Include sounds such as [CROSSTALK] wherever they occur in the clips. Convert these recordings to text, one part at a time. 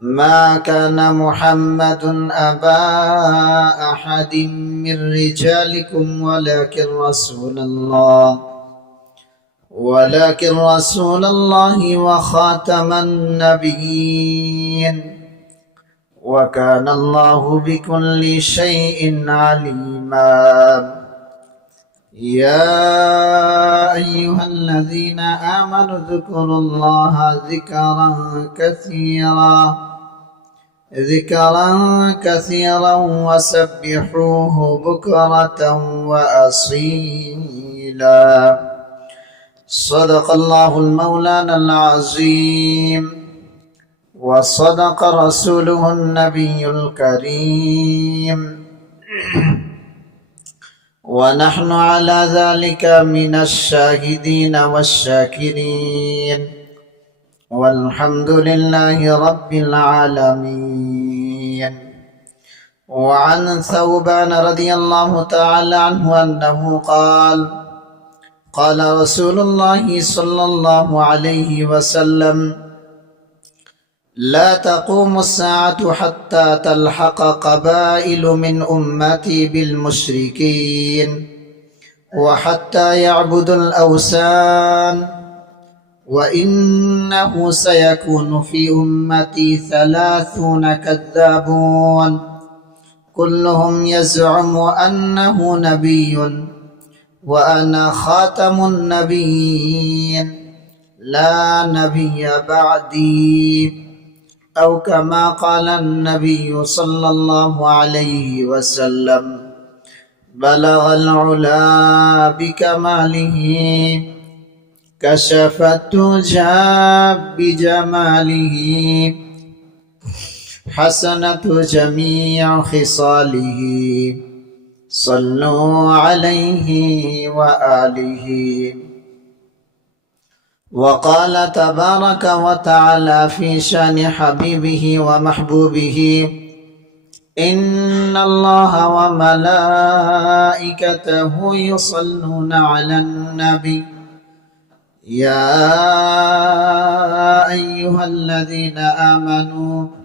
ما كان محمد أبا أحد من رجالكم ولكن رسول الله ولكن رسول الله وخاتم النبيين. وكان الله بكل شيء عليما. يا أيها الذين آمنوا اذكروا الله ذكرا كثيرا ذكرا كثيرا وسبحوه بكرة وأصيلا. صدق الله المولانا العظيم وصدق رسوله النبي الكريم. [CLEARS THROAT] ونحن على ذلك من الشاهدين والشاكرين. والحمد لله رب العالمين. وعن ثوبان رضي الله تعالى عنه أنه قال قال رسول الله صلى الله عليه وسلم لا تقوم الساعة حتى تلحق قبائل من أمتي بالمشركين وحتى يعبدوا الأوثان وإنه سيكون في أمتي ثلاثون كذابون كلهم يزعم أنه نبي وأنا خاتم النبيين. لا نبي بعدي. أو كما قال النبي صلى الله عليه وسلم بلغ العلا بكماله كشف التجى بجماله حسنة جميع خصاله. صلوا عليه وآله. وقال تبارك وتعالى في شأن حبيبه ومحبوبه إن الله وملائكته يصلون على النبي. يا أيها الذين آمنوا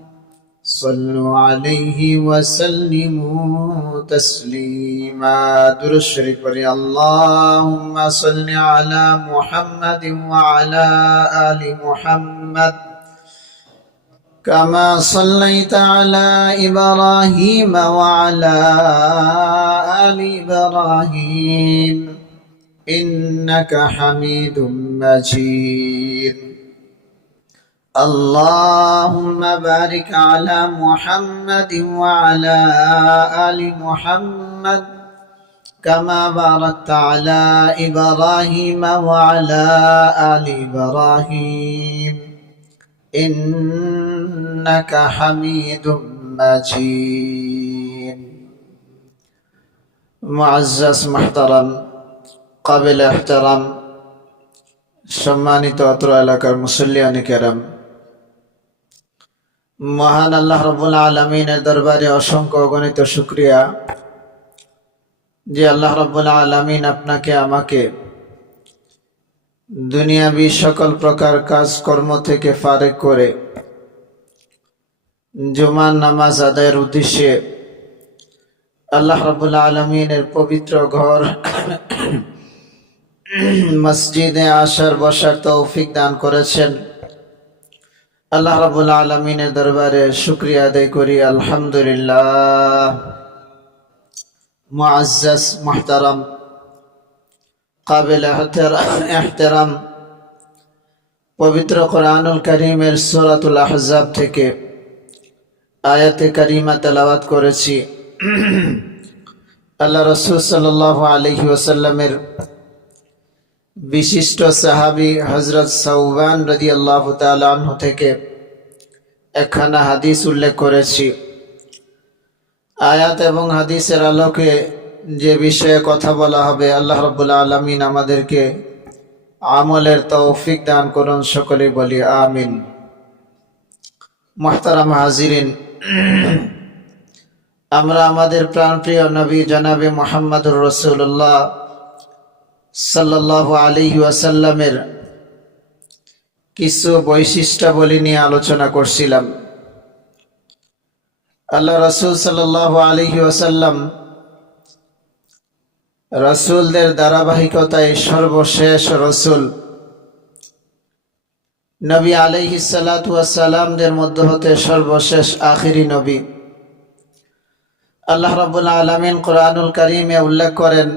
صلوا عليه وسلموا تسليما. در الشريف اللهم صل على محمد وعلى آل محمد. كما صليت على إبراهيم وعلى آل إبراهيم إنك حميد مجيد اللهم بارك على محمد وعلى آل محمد كما باركت على إبراهيم وعلى آل إبراهيم إنك حميد مجيد معزز محترم قابل احترام সম্মানিত অত্র এলাকার মুসল্লিয়ানি কেরাম মহান আল্লাহ রবুল্লা আলমিনের দরবারে অসংখ্য অগণিত শুক্রিয়া যে আল্লাহ রবুল্লা আলমিন আপনাকে, আমাকে দুনিয়াবি সকল প্রকার কাজকর্ম থেকে ফারেক করে জুমার নামাজ আদায়ের উদ্দেশ্যে আল্লাহ রবুল্লা আলমিনের পবিত্র ঘর [COUGHS] মসজিদে আসার বসার তৌফিক দান করেছেন। আল্লাহ রাবুল আলমিনের দরবারে শুক্রিয়া আদায় করি, আলহামদুলিল্লাহ। মুআজ্জাজ, মুহতারাম, কাবিল এহতেরাম, পবিত্র কোরআনুল করিমের সুরাতুল আহজাব থেকে আয়াতে করিমা তেলাওয়াত করেছি। আল্লাহ রসুল সাল্লাহ আলহি ওসাল্লামের বিশিষ্ট সাহাবি হজরত সৌবান রদি আল্লাহ তালহ থেকে একখানা হাদিস উল্লেখ করেছি। আয়াত এবং হাদিসের আলোকে যে বিষয়ে কথা বলা হবে, আল্লাহ রবুল্লা আলমিন আমাদেরকে আমলের তৌফিক দান করুন সকলে বলি আমিন। মোহতারাম হাজিরিন, আমরা আমাদের প্রাণপ্রিয় নবী জনাবে মোহাম্মদুর রসুল্লাহ সাল্লাহ আলী ওয়াসাল্লামের কিছু বৈশিষ্ট্যাবলী নিয়ে আলোচনা করছিলাম। আল্লাহ রসুল সাল্লাহ ওসাল্লাম রসুলদের ধারাবাহিকতায় সর্বশেষ রসুল নবী আলহি সালাতামদের মধ্য হতে সর্বশেষ আখিরি নবী। আল্লাহ রবুল্লা আলমিন কোরআনুল করিমে উল্লেখ করেন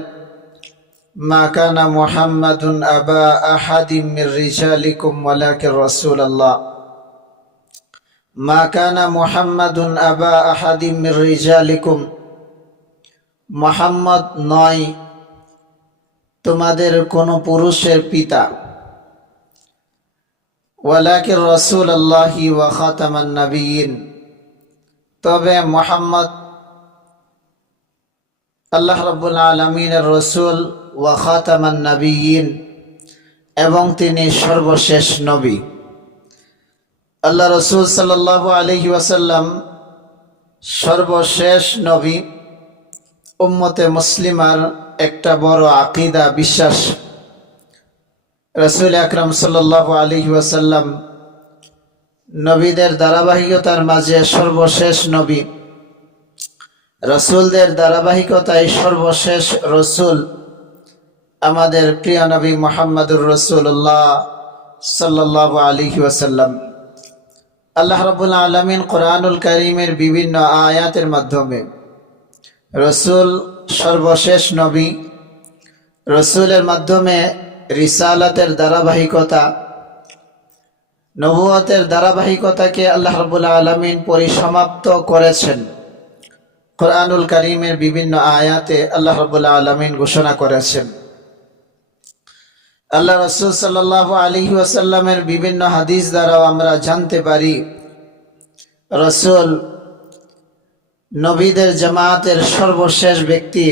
মা কানা মুহাম্মাদুন আবা আহাদিম মির রিজালিকুম ওয়ালাকির রাসূলুল্লাহ। মা কানা মুহাম্মাদুন আবা আহাদিম মির রিজালিকুম। মুহাম্মদ নয়, তোমাদের কোন পুরুষের পিতা। ওয়ালাকির রসুল আল্লাহি ওয়া খাতামান নবীন তবে মোহাম্মদ আল্লাহ রব্বুল আলমিনের রসুল ওয়া খাতামান নবীন এবং তিনি সর্বশেষ নবী। আল্লাহ রসুল সাল্লাহ আলহি ওয়াসাল্লাম সর্বশেষ নবী, উম্মতে মুসলিমার একটা বড় আকিদা, বিশ্বাস। রসুল আকরম সাল্লাহ আলহি ওয়াসাল্লাম নবীদের ধারাবাহিকতার মাঝে সর্বশেষ নবী। রসুলদের ধারাবাহিকতায় সর্বশেষ রসুল আমাদের প্রিয় নবী মোহাম্মদুর রসুল্লাহ সাল্লাহ আলী ওয়াসাল্লাম। আল্লাহ রবুল্লা আলমিন কোরআনুল করিমের বিভিন্ন আয়াতের মাধ্যমে রসুল সর্বশেষ নবী, রসুলের মাধ্যমে রিসালাতের ধারাবাহিকতা, নবুয়তের ধারাবাহিকতাকে আল্লাহ রবুল্লা আলমিন পরিসমাপ্ত করেছেন। কোরআনুল করিমের বিভিন্ন আয়াতে আল্লাহ রবুল্লা আলমিন ঘোষণা করেছেন। আল্লাহ রসুল সাল্লাহ আলী ওয়াসাল্লামের বিভিন্ন হাদিস দ্বারাও আমরা জানতে পারি। রসুল নবীদের জামাতের সর্বশেষ ব্যক্তি,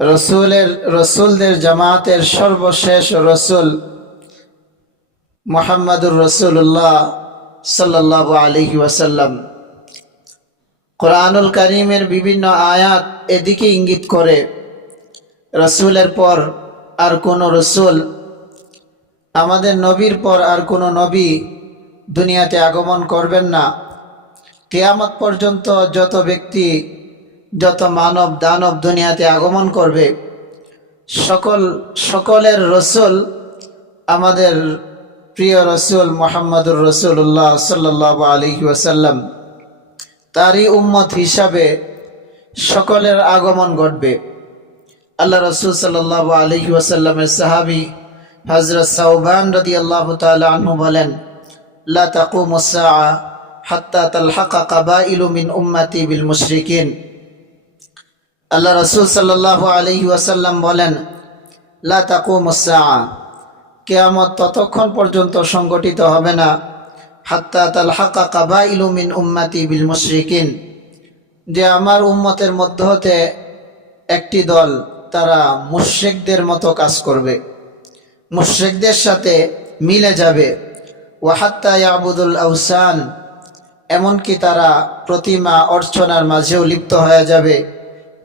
রসুলের, রসুলদের জামাতের সর্বশেষ রসুল মোহাম্মদুর রসুল্লাহ সাল্লাহ আলহি ওয়াসাল্লাম। কোরআনুল করিমের বিভিন্ন আয়াত এদিকে ইঙ্গিত করে, রসুলের পর আর কোনো রসুল আমাদের নবীর পর আর কোনো নবী দুনিয়াতে আগমন করবেন না। কেয়ামত পর্যন্ত যত ব্যক্তি, যত মানব দানব দুনিয়াতে আগমন করবে, সকল, সকলের রসুল আমাদের প্রিয় রসুল মোহাম্মদুর রসুল্লাহ সাল্লাহ আলী ওয়াসাল্লাম, তারই উম্মত হিসাবে সকলের আগমন ঘটবে। আল্লাহ রসুল সাল্লাহ আলহি ওয়াসাল্লামের সাহাবি হজরত সাউবান রদি আল্লাহ আনহু বলেন হাত্তা তালহাকা কাবাইলু মিন উম্মাতি বিল আল্লাহ বলেন কেয়ামত ততক্ষণ পর্যন্ত সংগঠিত হবে না। হাত্তা তালহাকা কাবাইলু মিন উম্মাতি বিল মুশরিকিন। যে আমার উম্মতের মধ্য হতে একটি দল তারা মুশ্রিকদের মতো কাজ করবে। মুশ্রিকদের সাথে মিলে যাবে। ওয়াহাত্তা ইয়াবুদুল আউসান, এমনকি তারা প্রতিমা অর্চনার মাঝেও লিপ্ত হয়ে যাবে,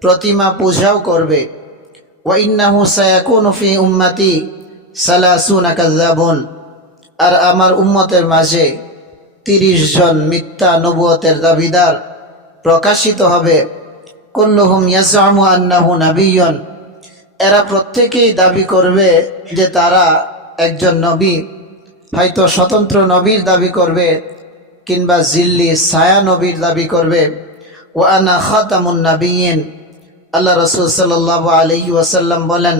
প্রতিমা পূজাও করবে। ওয়াইন্নাহু সায়াকুনু ফি উম্মতি সালাসুনা কাযাবুন আর আমার উম্মতের মাঝে তিরিশ জন মিথ্যা নবুয়তের দাবিদার প্রকাশিত হবে। কুল্লুহুম ইয়াজআমু আন্নাহু নাবিয়্যুন এরা প্রত্যেকেই দাবি করবে যে তারা একজন নবী। হয়তো স্বতন্ত্র নবীর দাবি করবে কিংবা জিল্লি ছায়া নবীর দাবি করবে। ও আনা খাতামুন নাবিয়িন আল্লাহ রসুল সাল্লাহ আলহি ওয়াসাল্লাম বলেন,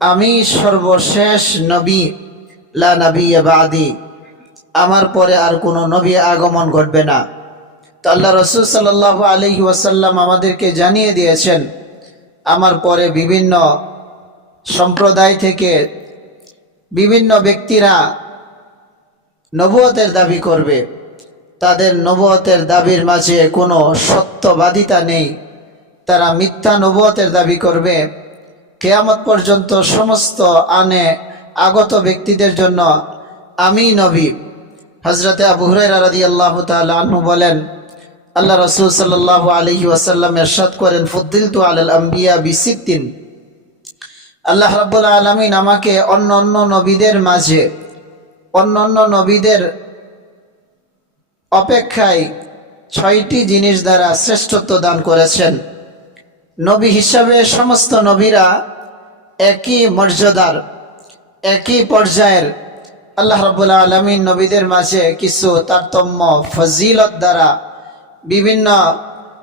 আমি সর্বশেষ নবী, লা নবী বাদি। আমার পরে আর কোনো নবী আগমন ঘটবে না। তো আল্লাহ রসুল সাল্লাহ আলহি ওয়াসাল্লাম আমাদেরকে জানিয়ে দিয়েছেন আমার পরে বিভিন্ন সম্প্রদায় থেকে বিভিন্ন ব্যক্তিরা নবুয়তের দাবি করবে। তাদের নবুয়তের দাবির মাঝে কোনো সত্যবাদিতা নেই। তারা মিথ্যা নবুয়তের দাবি করবে। কেয়ামত পর্যন্ত সমস্ত আনে আগত ব্যক্তিদের জন্য আমি নবী। হজরতে আবু হুরাইরা রাদি আল্লাহ তালু বলেন আল্লাহ রসুল সাল্লাহ আলহি ওয়াসাল্লাম এরশাদ করেন ফুদ্দিল তু আল আম্বিয়া বিসিদ্দিন আল্লাহ রাব্বুল আলমিন আমাকে অন্য অন্য নবীদের মাঝে অন্য অন্য নবীদের অপেক্ষায় ছয়টি জিনিস দ্বারা শ্রেষ্ঠত্ব দান করেছেন। নবী হিসাবে সমস্ত নবীরা একই মর্যাদার, একই পর্যায়ের। আল্লাহ রবুল্লা আলমিন নবীদের মাঝে কিছু তারতম্য, ফজিলত দ্বারা বিভিন্ন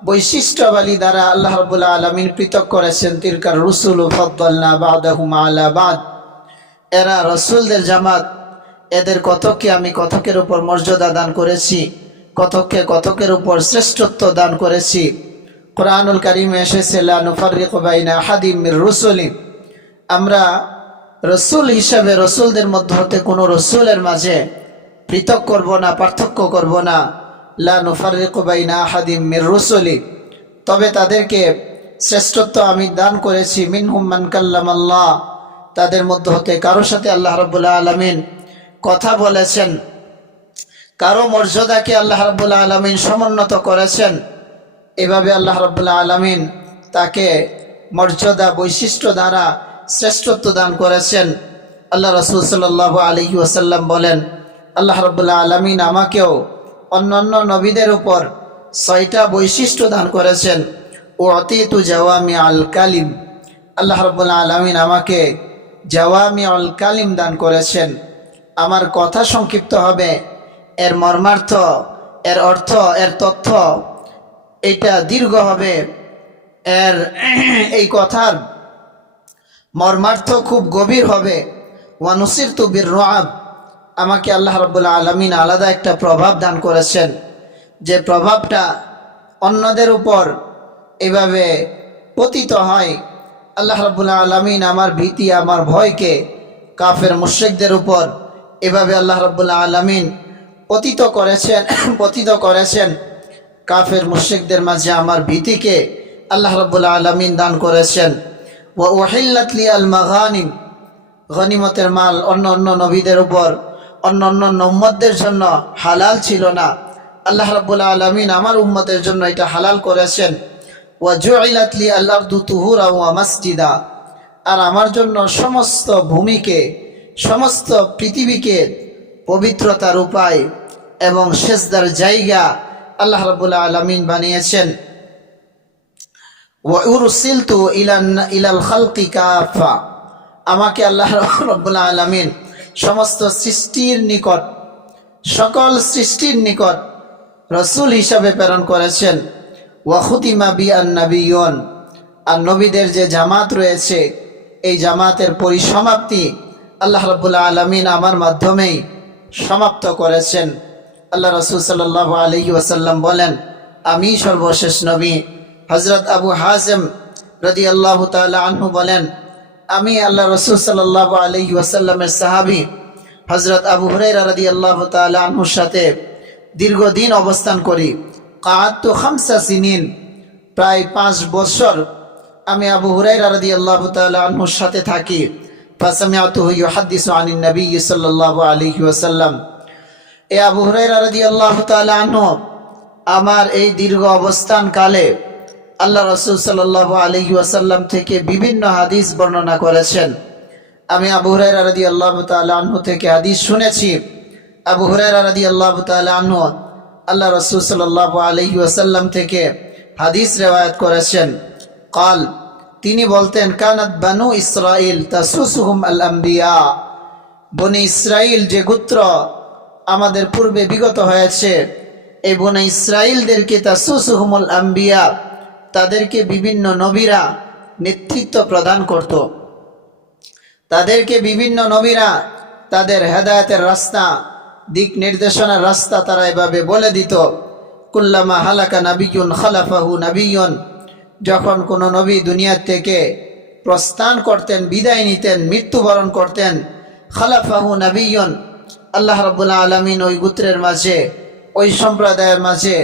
বৈশিষ্ট্যবালী দ্বারা আল্লাহ রবুল্লা আলমিন পৃথক করেছেন, তিরকার রসুল ফদ্দল্লা বাদাহুম আলা বাদ। এরা রসুলদের জামাত। এদের কতককে আমি কতকের উপর মর্যাদা দান করেছি, কতককে কতকের উপর শ্রেষ্ঠত্ব দান করেছি। কোরআনুল কারিমে এসেছে লানুফারিকাইনা হাদিম রসুলিম আমরা রসুল হিসাবে রসুলদের মধ্য হতে কোনো রসুলের মাঝে পৃথক করব না, পার্থক্য করব না। লানুফারিকাইনা হাদিম মির রসুলি। তবে তাদেরকে শ্রেষ্ঠত্ব আমি দান করেছি মান কাল্লাম আল্লাহ তাদের মধ্য হতে কারও সাথে আল্লাহ রবুল্লাহ আলমিন কথা বলেছেন, কারও মর্যাদাকে আল্লাহ রবুল্লাহ আলমিন সমুন্নত করেছেন, এভাবে আল্লাহ রবুল্লাহ আলমিন তাকে মর্যাদা, বৈশিষ্ট্য দ্বারা শ্রেষ্ঠত্ব দান করেছেন। আল্লাহ রসুল সাল্লাহ আলহি ওসাল্লাম বলেন, আল্লাহ রবুল্লাহ আলমিন আমাকেও অন্যান্য নবীদের উপর ছয়টা বৈশিষ্ট্য দান করেছেন। ও অতীতু জাওয়ামি আল কালিম। আল্লাহ রবুল্লাহ আলমিন আমাকে জাওয়ামি আল কালিম দান করেছেন। আমার কথা সংক্ষিপ্ত হবে। এর মর্মার্থ, এর অর্থ, এর তথ্য, এটা দীর্ঘ হবে। এর এই কথার মর্মার্থ খুব গভীর হবে। ওয়ানুসির তুবির রাব আমাকে আল্লাহ রবুল্লা আলমিন আলাদা একটা প্রভাব দান করেছেন। যে প্রভাবটা অন্যদের উপর এভাবে পতিত হয়, আল্লাহ রবুল্লা আলমিন আমার ভীতি, আমার ভয়কে কাফের মুশ্রিকদের উপর এভাবে আল্লাহ রবুল্লা আলমিন পতিত করেছেন [COUGHS] পতিত করেছেন। কাফের মুশ্রিকদের মাঝে আমার ভীতিকে আল্লাহ রবুল্লা আলমিন দান করেছেন। ও ওয়াহিল্লাতলি আল মাগানিম, গনিমতের মাল অন্য অন্য নবীদের উপর অন্য অন্য নম্মদদের জন্য হালাল ছিল না। আল্লাহ রবুল্লা আলমিন আমার উম্মতের জন্য এটা হালাল করেছেন। ওয়া জুইলাতলি আল্লাহ দুতুহুরা ওয়া মাসজিদা। আর আমার জন্য সমস্ত ভূমিকে, সমস্ত পৃথিবীকে পবিত্রতার উপায় এবং শেষদার জায়গা আল্লাহ রবুল্লা আলমিন বানিয়েছেন। ওয়াউরসিলতু ইলান, ইলাল খালকি কাফা। আমাকে আল্লাহ রব্বুল আলমিন সমস্ত সৃষ্টির নিকট, সকল সৃষ্টির নিকট রসুল হিসাবে প্রেরণ করেছেন। ওয়াহুতিমা বি আন নবীন আর নবীদের যে জামাত রয়েছে, এই জামাতের পরিসমাপ্তি আল্লাহ রব্বুল্লা আলমিন আমার মাধ্যমেই সমাপ্ত করেছেন। আল্লাহ রসুল সাল্লাহ আলহি ওয়াসাল্লাম বলেন, আমি সর্বশেষ নবী। হজরত আবু হাজেম রদি আল্লাহ তালা আনহু বলেন আমি আল্লাহ রসুল সাল্লাহ আলহি ওয়াসাল্লামের সাহাবি হজরত আবু হুরাইরা রদি আল্লাহ তালা আনহুর সাথে দীর্ঘদিন অবস্থান করি। কাহাত্তু খামসা সিনিন, প্রায় পাঁচ বছর আমি আবু হুরাইরা রদি আল্লাহ তালা আনহুর সাথে থাকি। আমার এই দীর্ঘ অবস্থান কালে আল্লাহ রসুল সাল্লাল্লাহু আলাইহি ওয়াসাল্লাম থেকে বিভিন্ন হাদিস বর্ণনা করেছেন। আমি আবু হুরাইরা রাদিয়াল্লাহু তাআলা আনহু থেকে হাদিস শুনেছি। আবু হুরাইরা রাদিয়াল্লাহু তাআলা আনহু আল্লাহ রসুল সাল্লাল্লাহু আলাইহি ওয়াসাল্লাম থেকে হাদিস রেওয়ায়াত করেছেন। কাল, তিনি বলতেন, কানাত বানু ইসরাইল তাসুসুহুম আল আম্বিয়া বনে ইসরাইল যে গোত্র আমাদের পূর্বে বিগত হয়েছে, এই বনে ইসরাইলদেরকে তাসুসুহুমুল আম্বিয়া তাদেরকে বিভিন্ন নবীরা নেতৃত্ব প্রদান করত। তাদেরকে বিভিন্ন নবীরা তাদের হেদায়তের রাস্তা, দিক নির্দেশনার রাস্তা তারা এভাবে বলে দিত। কুল্লামা হালাকা নাবিয়ুন খালাফাহু নাবিয়ুন, যখন কোনো নবী দুনিয়ার থেকে প্রস্থান করতেন, বিদায় নিতেন, মৃত্যুবরণ করতেন, খালাফাহু নাবিয়ন, আল্লাহ রবুল্লা আলমিন ওই গুত্রের মাঝে, ওই সম্প্রদায়ের মাঝে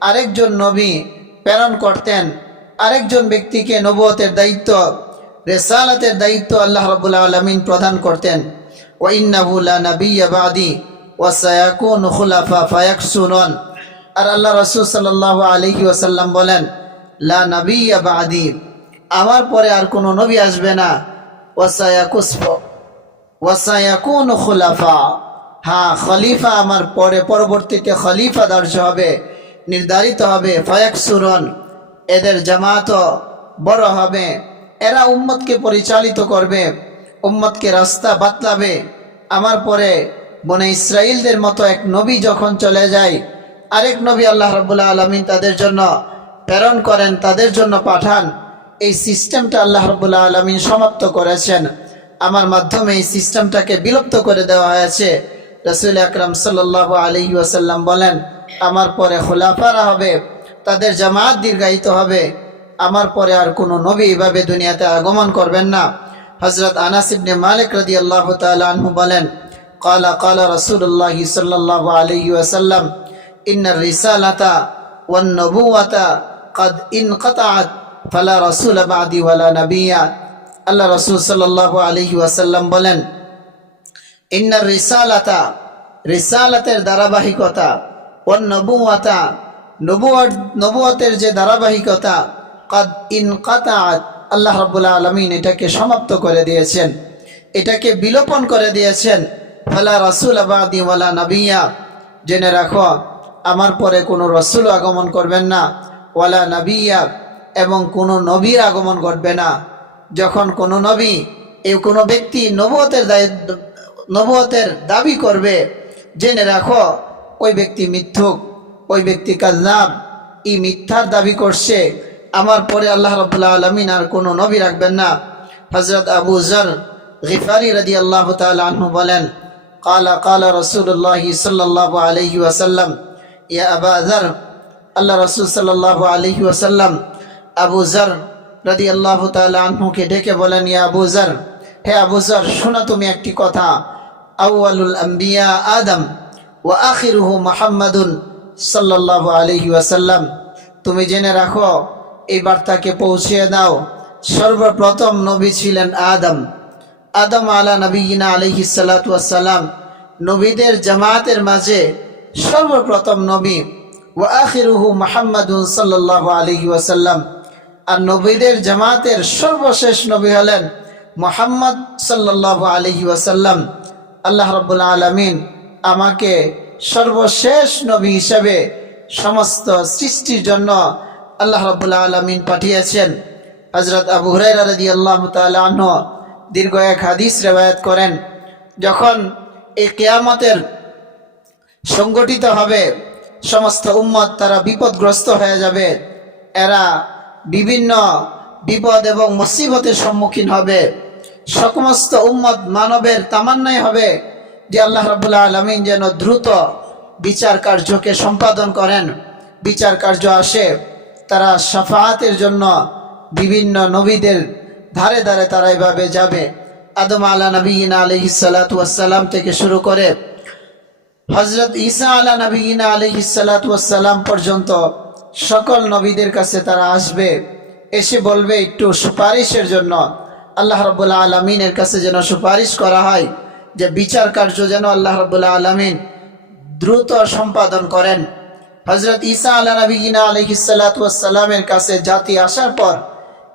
আরেকজন নবী প্রেরণ করতেন। আরেকজন ব্যক্তিকে নবতের দায়িত্ব, রেসালাতের দায়িত্ব আল্লাহ রবুল্লা আলমিন প্রদান করতেন। ওয়াইন্নাহুল্লা নবী বাদি ওয়াসায়াকুন খুলাফা ফায়াকসুনন। আর আল্লাহ রসুল সাল্লাহ আলহি ওয়াসাল্লাম বলেন, লা নবী বাদি, আমার পরে আর কোনো নবী আসবে না। ওয়াসায়াকুসফ ওয়াসায়াকুন খুলাফা হ্যাঁ খলিফা আমার পরে পরবর্তীতে খলিফা দর্শ হবে। নির্ধারিত হবে। ফয়াক সুরন এদের জামাতও বড় হবে। এরা উম্মতকে পরিচালিত করবে, উম্মতকে রাস্তা বাতলাবে। আমার পরে বনে ইসরায়েলদের মতো এক নবী যখন চলে যায়, আরেক নবী আল্লাহ রবুল্লা আলমিন তাদের জন্য প্রেরণ করেন, তাদের জন্য পাঠান। এই সিস্টেমটা আল্লাহ রবুল্লা আলমিন সমাপ্ত করেছেন। আমার মাধ্যমে এই সিস্টেমটাকে বিলুপ্ত করে দেওয়া হয়েছে। রসুল আকরাম সাল্লাহ আলী ওয়াসাল্লাম বলেন আমার পরে খোলাফারা হবে তাদের জামাত দীর্ঘায়িত হবে আমার পরে আর কোনো নবী এভাবে দুনিয়াতে আগমন করবেন না হজরত আনাস ইবনে মালিক রাদি আল্লাহ আনহু বলেন قال قال رسول الله صلى الله عليه وسلم إن الرسالة والنبوة قد انقطعت فلا رسول بعدي ولا نبي আল্লাহ রসুল সাল্লাহ আলহি ওয়াসাল্লাম বলেন ইন্নার রিসালাতা, রিসালাতের ধারাবাহিকতা ও নবুয়াতা নবুয়াত নবুয়াতের যে ধারাবাহিকতা, কাদ ইন কাতাত আল্লাহ রাব্বুল আলমিন এটাকে সমাপ্ত করে দিয়েছেন। এটাকে বিলোপন করে দিয়েছেন। ফালা রাসুল আবাদি ওয়ালা নাবিয়া। জেনে রাখো, আমার পরে কোনো রসুল আগমন করবেন না, ওয়ালা নাবিয়া, এবং কোনো নবীর আগমন ঘটবে না। যখন কোনো নবী এই কোনো ব্যক্তি নবুয়তের দায়িত্ব নবতের দাবি করবে, জেনে রাখো, ওই ব্যক্তি মিথ্যুক, ওই ব্যক্তি কাজনাব ই মিথ্যার দাবি করছে। আমার পরে আল্লাহ রবুল্লা আলমিন আর কোনো নবী রাখবেন না। হজরত আবু জর গিফারি রদি আল্লাহ তালু বলেন, কালা কালা রসুল্লাহ সাল্লাহ আলহি আসাল্লাম ইয়া আবা জর আল্লাহ রসুল সাল্লাহ আলহি আসাল্লাম আবু জর রদি আল্লাহ তালকে ডেকে বলেন, ইয়া আবু জর হে আবু জর শোনা তুমি একটি কথা। আউয়ালুল আম্বিয়া আদম ও আখিরুহু মাহাম্মাদুন সাল্লাহ আলহি ওয়াসাল্লাম। তুমি জেনে রাখো এই বার্তাকে পৌঁছিয়ে দাও। সর্বপ্রথম নবী ছিলেন আদম। আদম আলা নবীনা আলহি সালাতাম নবীদের জামাতের মাঝে সর্বপ্রথম নবী ও আখিরুহু মাহাম্মাদুন সাল্লাহ আলহি ওয়াসাল্লাম। আর নবীদের জামাতের সর্বশেষ নবী হলেন মোহাম্মদ সাল্লাহ আলহি ওয়াসাল্লাম। আল্লাহ রব্বুল আলমিন আমাকে সর্বশেষ নবী হিসেবে সমস্ত সৃষ্টির জন্য আল্লাহ রব্বুল আলমিন পাঠিয়েছেন। হজরত আবু হুরাই রাদি আল্লাহ তালহ দীর্ঘ এক হাদিস রেবায়ত করেন, যখন এই কেয়ামতের সংগঠিত হবে, সমস্ত উম্মত তারা বিপদগ্রস্ত হয়ে যাবে, এরা বিভিন্ন বিপদ এবং মুসিবতের সম্মুখীন হবে। সমস্ত উম্মত মানবের তামান্নাই হবে যে আল্লাহ রাবুল্লাহ আলমিন যেন দ্রুত বিচার কার্যকে সম্পাদন করেন। বিচার কার্য আসে, তারা সাফাহাতের জন্য বিভিন্ন নবীদের ধারে ধারে তারা এভাবে যাবে। আদম আলা নবীন আলহি সালাতাম থেকে শুরু করে হজরত ঈসা আলা নবীন আলহি সালাতাম পর্যন্ত সকল নবীদের কাছে তারা আসবে, এসে বলবে, একটু সুপারিশের জন্য আল্লাহ রবুল্লা আলমিনের কাছে যেন সুপারিশ করা হয় যে বিচার কার্য যেন আল্লাহ রবুল্লা আলমিন দ্রুত সম্পাদন করেন। হজরত ঈসা আল্লাহ নবীনা আলহিসাল্লামের কাছে জাতি আসার পর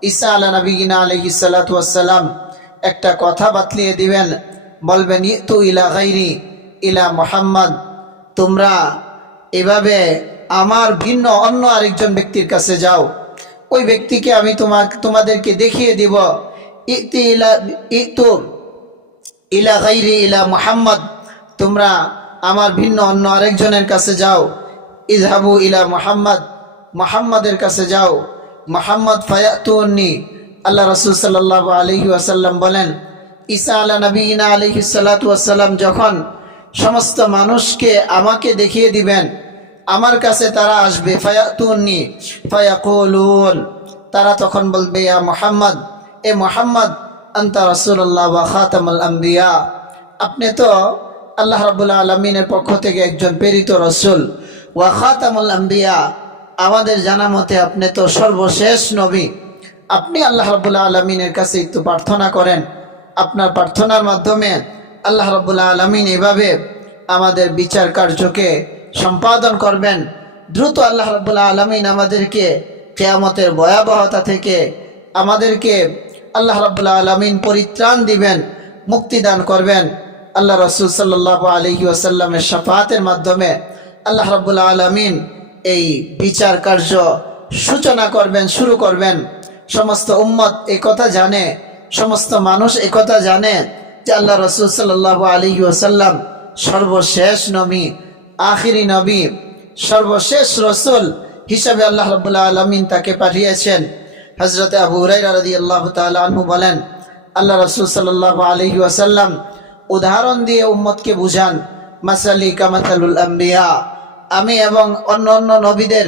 ঈসা আল্লাহ নবীনা আলহিসাল্লাম একটা কথা বাতলিয়ে দিবেন, বলবেন তু ইলা গাইরি ইলা মোহাম্মদ। তোমরা এভাবে আমার ভিন্ন অন্য আরেকজন ব্যক্তির কাছে যাও। ওই ব্যক্তিকে আমি তোমার তোমাদেরকে দেখিয়ে দিব। ইতি ইলা, ইতু ইলা গাইরি ইলা মোহাম্মদ। তোমরা আমার ভিন্ন অন্য আরেকজনের কাছে যাও। ইজহাবু ইলা মোহাম্মদ, মোহাম্মদের কাছে যাও। মোহাম্মদ ফায়াতুন্নি। আল্লাহ রসুল সাল্লাহ আলহি আসাল্লাম বলেন, ঈসা আল্লাহ নবীনা আলহি সাল্লাতাম যখন সমস্ত মানুষকে আমাকে দেখিয়ে দিবেন, আমার কাছে তারা আসবে, ফায়াতুন্নি, ফায়াকুলুন। তারা তখন বলবে, ইয়া মোহাম্মদ এ মোহাম্মদ, আন্তা রসুল্লাহ বা খাতামুল আম্বিয়া। আপনি তো আল্লাহ রাবুল্লাহ আলমিনের পক্ষ থেকে একজন প্রেরিত রসুল। ওয়া খাতামুল আম্বিয়া, আমাদের জানা মতে আপনি তো সর্বশেষ নবী। আপনি আল্লাহ রাবুল্লাহ আলমিনের কাছে একটু প্রার্থনা করেন। আপনার প্রার্থনার মাধ্যমে আল্লাহ রাবুল্লাহ আলমিন এভাবে আমাদের বিচার কার্যকে সম্পাদন করবেন। দ্রুত আল্লাহ রাবুল্লাহ আলমিন আমাদেরকে কেয়ামতের ভয়াবহতা থেকে আমাদেরকে আল্লাহ রাবুল্লাহ আলমিন পরিত্রাণ দিবেন মুক্তিদান করবেন। আল্লাহ রসুল সাল্লাহ আলহি আসাল্লামের সাফাতের মাধ্যমে আল্লাহ রাবুল্লাহ আলমিন এই বিচার কার্য সূচনা করবেন, শুরু করবেন। সমস্ত উম্মত এই কথা জানে, সমস্ত মানুষ এই কথা জানে যে আল্লাহ রসুল সাল্লাহ আলী ওসাল্লাম সর্বশেষ নবী, আখিরি নবী, সর্বশেষ রসুল হিসাবে আল্লাহ রবুল্লাহ আলমিন তাকে পাঠিয়েছেন। হজরত আবু রাদি আল্লাহ বলেন, আল্লাহ রসুল সাল্লাহ আলহি ওয়াসাল্লাম উদাহরণ দিয়ে উম্মতকে বুঝান, মাসালি কামাতালুল আম্বিয়া আমি এবং অন্য অন্য নবীদের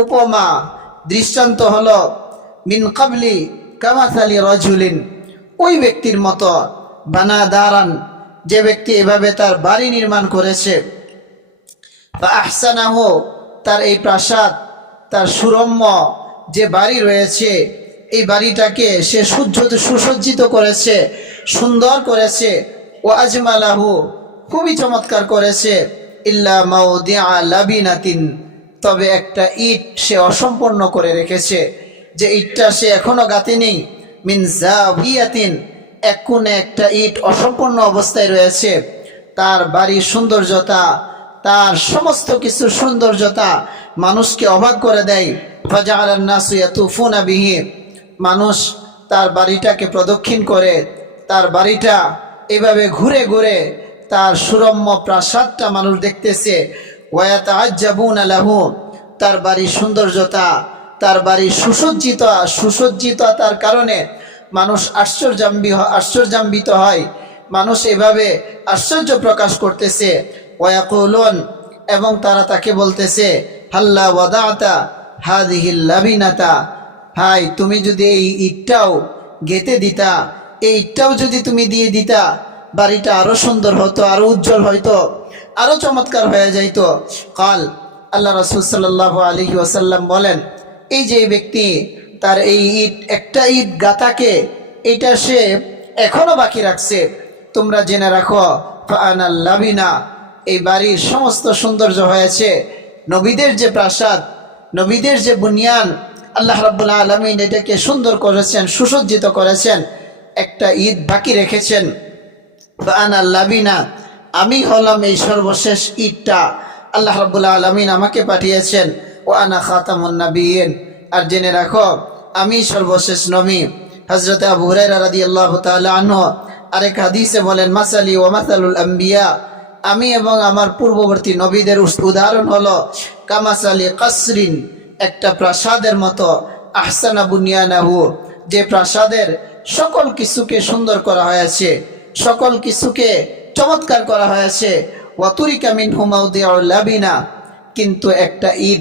উপমা, দৃষ্টান্ত হলো, মিন কাবলি কামাতালি রজুলিন ওই ব্যক্তির মতো বানা দাঁড়ান যে ব্যক্তি এভাবে তার বাড়ি নির্মাণ করেছে। আহসানাহ তার এই প্রাসাদ, তার সুরম্য যে বাড়ি রয়েছে, এই বাড়িটাকে সে সূর্য সুসজ্জিত করেছে, সুন্দর করেছে ও আজমালাহু, খুবই চমৎকার করেছে, ইল্লা মাউদিআ লাবিনাতিন। তবে একটা ইট সে অসম্পূর্ণ করে রেখেছে, যে ইটটা সে এখনও গাতেনি মিন জাভিয়াতিন। এক কোণে একটা ইট অসম্পূর্ণ অবস্থায় রয়েছে, তার বাড়ির সৌন্দর্যতা, তার সমস্ত কিছু সৌন্দর্যতা মানুষকে অবাক করে দেয়। ফাজাহান্নাসুয়াতুফুনা বিহি। মানুষ তার বাড়িটাকে প্রদক্ষিণ করে। তার বাড়িটা এভাবে ঘুরে ঘুরে তার সুরম্য প্রাসাদটা মানুষ দেখতেছে। ওয়াত আজ্জাবুন আলাহু তার বাড়ির সৌন্দর্যতা, তার বাড়ির সুসজ্জিত সুসজ্জিততার কারণে মানুষ আশ্চর্যাম্বি আশ্চর্যাম্বিত হয়। মানুষ এভাবে আশ্চর্য প্রকাশ করতেছে। ওয়াকুলন এবং তারা তাকে বলতেছে হাল্লা ওয়াদাতা হাদিহিল লাবিনাতা। হাই তুমি যদি এই ইটটাও গেতে দিতা, এই ইটটাও যদি তুমি দিয়ে দিতা, বাড়িটা আরও সুন্দর হতো, আরও উজ্জ্বল হইতো, আরও চমৎকার হয়ে যাইতো। কাল আল্লাহ রসুল সাল্লাহ আলী ওয়াসাল্লাম বলেন, এই যে ব্যক্তি, তার এই ইট, একটা ইট গাতাকে এটা সে এখনও বাকি রাখছে। তোমরা জেনে রাখো লাবিনা, এই বাড়ির সমস্ত সৌন্দর্য হয়েছে নবীদের যে প্রাসাদ, নবীদের যে বুনিয়ান, আল্লাহ রাবুল্লাহ আলমিন এটাকে সুন্দর করেছেন, সুসজ্জিত করেছেন, একটা ঈদ বাকি রেখেছেন। আনা লাবিনা, আমি হলাম এই সর্বশেষ ঈদটা। আল্লাহ রাবুল্লাহ আলমিন আমাকে পাঠিয়েছেন, ও আনা খাতামুন নবীন আর জেনে রাখো, আমি সর্বশেষ নবী। হজরত আবু হুরাইরা রাদিয়াল্লাহু তাআলা আনহু আরেক হাদিসে বলেন, মাসালি ও মাসালুল আম্বিয়া আমি এবং আমার পূর্ববর্তী নবীদের উদাহরণ হলো কামাসালি কাসরিন, একটা প্রাসাদের মতো, আহসানা বুনিয়ানাহু যে প্রাসাদের সকল কিছুকে সুন্দর করা হয়েছে, সকল কিছুকে চমৎকার করা হয়েছে। ওয়াতুরিকা মিন লাবিনা, কিন্তু একটা ঈদ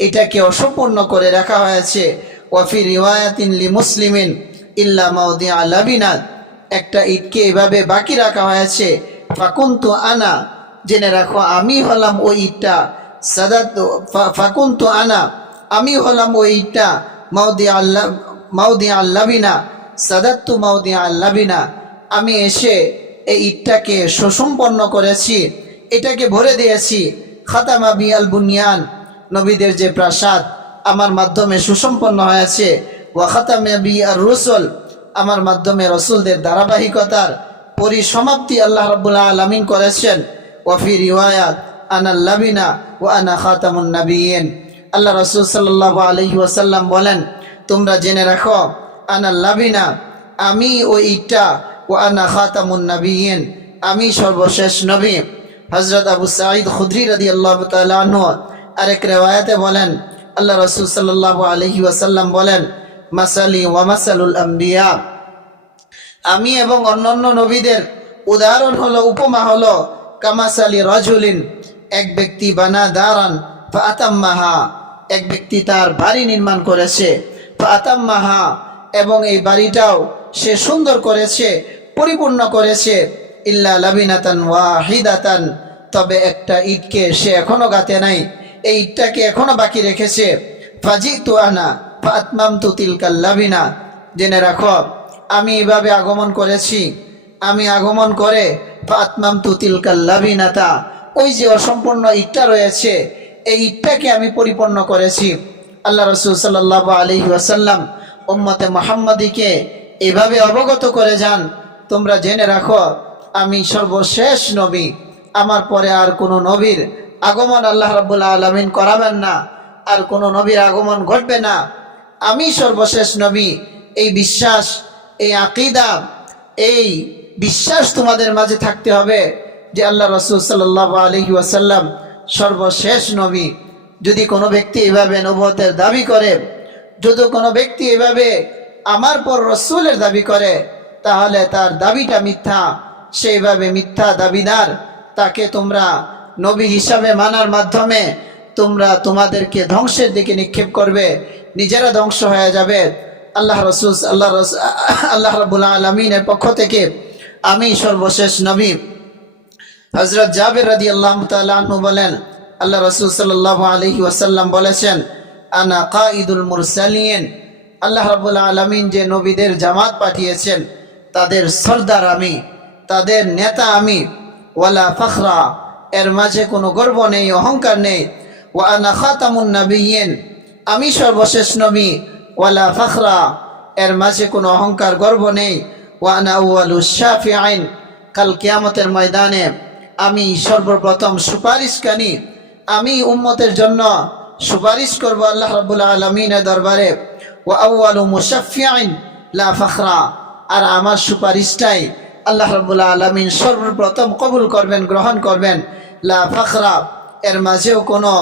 এটাকে অসম্পূর্ণ করে রাখা হয়েছে। ওয়াফি রিওয়ায়াতিন লি মুসলিমিন ইল্লা মাউদি আলাবিনাত একটা ঈদকে এভাবে বাকি রাখা হয়েছে। ফাকুন্তু আনা, জেনে রাখো, আমি হলাম ওই ঈদটা সাদাত ফাকুন্তু আনা, আমি হলাম ওই ঈদটা মাউদি আল্লাহ মাউদি আল্লাবিনা সাদাত্তু মাউদি আল্লাবিনা আমি এসে এই ঈদটাকে সুসম্পন্ন করেছি, এটাকে ভরে দিয়েছি। খাতামা বিয়াল বুনিয়ান, নবীদের যে প্রাসাদ, আমার মাধ্যমে সুসম্পন্ন হয়েছে। ওয়াখাতামে বি আর রসুল, আমার মাধ্যমে রসুলদের ধারাবাহিকতার পরিসমাপ্তি আল্লাহ রাবুল্লাহ আলমিন করেছেন। ওয়াফি রিওয়ায়াত আনাল্লাবিনা ও আনা খাতামুন নবীন আল্লাহ রসুল সাল্লাহ আলহি ওয়াসাল্লাম বলেন, তোমরা জেনে রাখো আনাল্লাবিনা আমি ও ইটা ও আনা খাতামুন নবীন আমি সর্বশেষ নবী। হজরত আবু সাঈদ খুদ্রি রদি আল্লাহ তালু আরেক রেওয়ায়তে বলেন, আল্লাহ রসুল সাল্লাহ আলহি ওয়াসাল্লাম বলেন, মাসালি ওয়া মাসালুল আম্বিয়া। আমি এবং অন্যান্য নবীদের উদাহরণ হলো, উপমা হলো, কামাসালি রজুলিন, এক ব্যক্তি বানা দাঁড়ান আতাম্মাহা এক ব্যক্তি তার বাড়ি নির্মাণ করেছে আতাম্মাহা এবং এই বাড়িটাও সে সুন্দর করেছে, পরিপূর্ণ করেছে, ইল্লা লাবিনাতান ওয়াহিদাতান, তবে একটা ইটকে সে এখনও গাতে নাই, এই ইটটাকে এখনও বাকি রেখেছে ফাজি তু আনা ফাতমাম তু তিলকাল লাবিনা, জেনে রাখো আমি এভাবে আগমন করেছি। আমি আগমন করে ফাতমাম তু তিলকাল লাবিনাতা। ওই যে অসম্পূর্ণ ইটটা রয়েছে, এই ইটটাকে আমি পরিপূর্ণ করেছি। আল্লাহ রসুল সাল্লাহ আলী ওয়াসাল্লাম উম্মতে মোহাম্মদীকে এভাবে অবগত করে যান, তোমরা জেনে রাখো, আমি সর্বশেষ নবী। আমার পরে আর কোনো নবীর আগমন আল্লাহ রাব্বুল আলমিন করাবেন না। আর কোনো নবীর আগমন ঘটবে না। আমি সর্বশেষ নবী। এই বিশ্বাস এই আকিদা, এই বিশ্বাস তোমাদের মাঝে থাকতে হবে যে আল্লাহ রসুল সাল্লাহ আলহি ওয়াসাল্লাম সর্বশেষ নবী। যদি কোনো ব্যক্তি এভাবে নবতের দাবি করে, যদি কোনো ব্যক্তি এভাবে আমার পর রসুলের দাবি করে, তাহলে তার দাবিটা মিথ্যা। সেইভাবে মিথ্যা দাবিদার, তাকে তোমরা নবী হিসাবে মানার মাধ্যমে তোমরা তোমাদেরকে ধ্বংসের দিকে নিক্ষেপ করবে, নিজেরা ধ্বংস হয়ে যাবে। আল্লাহ রসুল, আল্লাহ আল্লাহ রবুল্লা আলমিনের পক্ষ থেকে আমি সর্বশেষ নবী। হজরত জাবের রাদি আল্লাহ তালু বলেন, আল্লাহ রসুল সাল্লাহ আলহি ওয়াসাল্লাম বলেছেন, আনা কাঈদুল মুরসালিন। আল্লাহ রাবুল্লাহ আলমিন যে নবীদের জামাত পাঠিয়েছেন, তাদের সর্দার আমি, তাদের নেতা আমি। ওয়ালা ফখরা, এর মাঝে কোনো গর্ব নেই, অহংকার নেই। ওয়া আনা খাতামুন নবীন আমি সর্বশেষ নবী। ওয়ালা ফখরা, এর মাঝে কোনো অহংকার, গর্ব নেই। ওয়া আনা আউয়ালু শাফিআইন কাল কিয়ামতের ময়দানে আমি সর্বপ্রথম সুপারিশকারী আমি উম্মতের জন্য সুপারিশ করব আল্লাহ রাব্বুল আলমিনের দরবারে। ও আউআলু মুশাফিআইন লা ফখরা। আর আমার সুপারিশটাই আল্লাহ রাব্বুল আলমিন সর্বপ্রথম কবুল করবেন, গ্রহণ করবেন। লা ফখরা, এর মাঝেও কোনো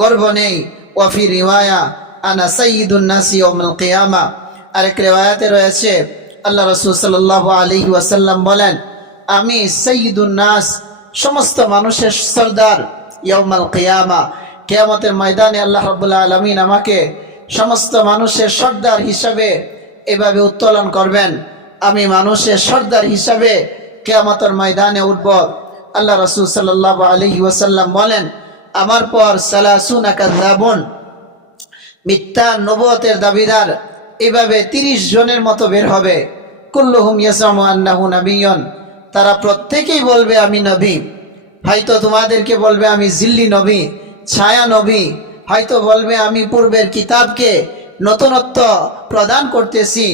গর্ব নেই। ওয়াফি রিওয়ায়া আনা সঈদুন নাসি ওমল কিয়ামা। আরেক রেওয়ায়াতে রয়েছে, আল্লাহ রসুল সাল্লাহ আলী ওয়াসাল্লাম বলেন, আমি সঈদুন নাস, সমস্ত মানুষের সর্দার ইয়মাল কিয়ামা। কেয়ামতের ময়দানে আল্লাহ রবুল্লা আলমিন আমাকে সমস্ত মানুষের সর্দার হিসাবে এভাবে উত্তোলন করবেন। আমি মানুষের সর্দার হিসাবে কেয়ামতের ময়দানে উঠব। আল্লাহ রসুল সাল্লাহ আলী ওয়াসাল্লাম বলেন, আমার পর সালাসুন আকাদাবন মিথ্যা নবতের দাবিদার এভাবে তিরিশ জনের মতো বের হবে। কুল্লুহুম ইয়াসামু আন্নাহু নাবিয়ন তারা প্রত্যেকেই বলবে, আমি নবী। হয়তো তোমাদেরকে বলবে, আমি জিল্লি নবী, ছায়া নবী। হয়তো বলবে, আমি পূর্বের কিতাবকে নতুনত্ব প্রদান করতেছি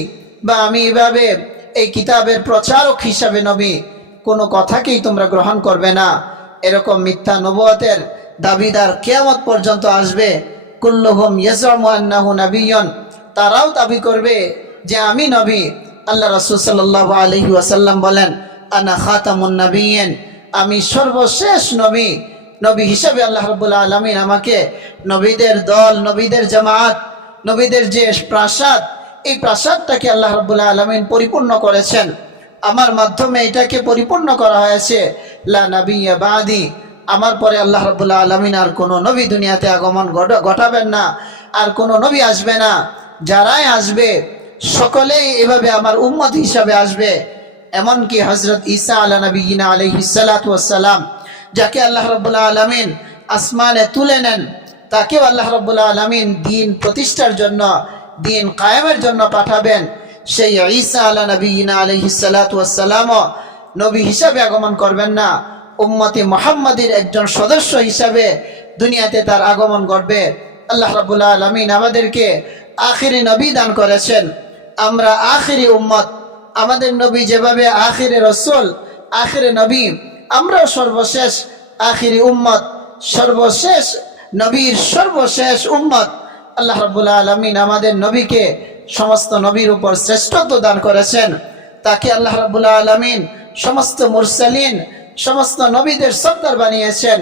বা আমি এভাবে এই কিতাবের প্রচারক হিসাবে নবী। কোনো কথাকেই তোমরা গ্রহণ করবে না। এরকম মিথ্যা নবতের দাবিদার কেয়ামত পর্যন্ত আসবে। কুল্লুহুম ইয়াসামু আন্নাহু নাবিয়ন তারাও দাবি করবে যে আমি নবী। আল্লাহ রসুল সাল্লাহ আলহি ওয়াসাল্লাম বলেন, আনা খাতামুন নবীন আমি সর্বশেষ নবী। নবী হিসাবে আল্লাহ রবুল্লা আলমিন আমাকে নবীদের দল, নবীদের জামাত, নবীদের যে প্রাসাদ, এই প্রাসাদটাকে আল্লাহ রবুল্লা আলমিন পরিপূর্ণ করেছেন। আমার মাধ্যমে এটাকে পরিপূর্ণ করা হয়েছে, লা নবী বাদি। আমার পরে আল্লাহ রবুল্লা আলমিন আর কোনো নবী দুনিয়াতে আগমন ঘট- ঘটাবেন না, আর কোনো নবী আসবে না। যারাই আসবে, সকলেই এভাবে আমার উম্মত হিসাবে আসবে। এমনকি হজরত ঈসা আলা নবীনা আলহিসাল্লাম যাকে আল্লাহ রব্বুল্লাহ আলমিন আসমানে তুলে নেন, তাকেও আল্লাহ রব্বুল্লাহ আলমিন দিন প্রতিষ্ঠার জন্য, দিন কায়েমের জন্য পাঠাবেন। সেই ঈসা আলা নবীনা আলহিসাল্লামও নবী হিসাবে আগমন করবেন না। উম্মতি মোহাম্মদের একজন সদস্য হিসাবে দুনিয়াতে তার আগমন ঘটবে। আল্লাহ রাবুল্লাহ আলমিন আমাদেরকে আখিরি নবী দান করেছেন। আমরা আখিরি উম্মত, আমাদের নবী যেভাবে আখিরে রসুল, আখিরে নবী, আমরাও সর্বশেষ আখিরি উম্মত, সর্বশেষ নবীর সর্বশেষ উম্মত। আল্লাহ রাবুল্লাহ আলমিন আমাদের নবীকে সমস্ত নবীর উপর শ্রেষ্ঠত্ব দান করেছেন। তাকে আল্লাহ রাবুল্লাহ আলমিন সমস্ত মুরসালিন সমস্ত নবীদের সর্দার বানিয়েছেন।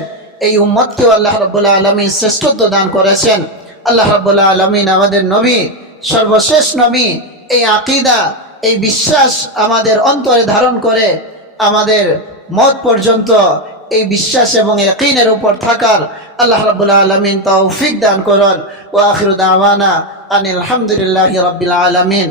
এই উম্মতকেও আল্লাহ রাবুল্লাহ আলমিন শ্রেষ্ঠত্ব দান করেছেন। আল্লাহ রাবুল্লাহ আলমিন আমাদের নবী, সর্বশেষ নবী, এই আকিদা, এই বিশ্বাস আমাদের অন্তরে ধারণ করে আমাদের মত পর্যন্ত এই বিশ্বাস এবং ইয়াকিনের উপর থাকার আল্লাহ রাবুল্লাহ আলমিন তৌফিক দান করুন। ও আখির দাওয়ানা আনিল আলহামদুলিল্লাহ রবিল আলমিন।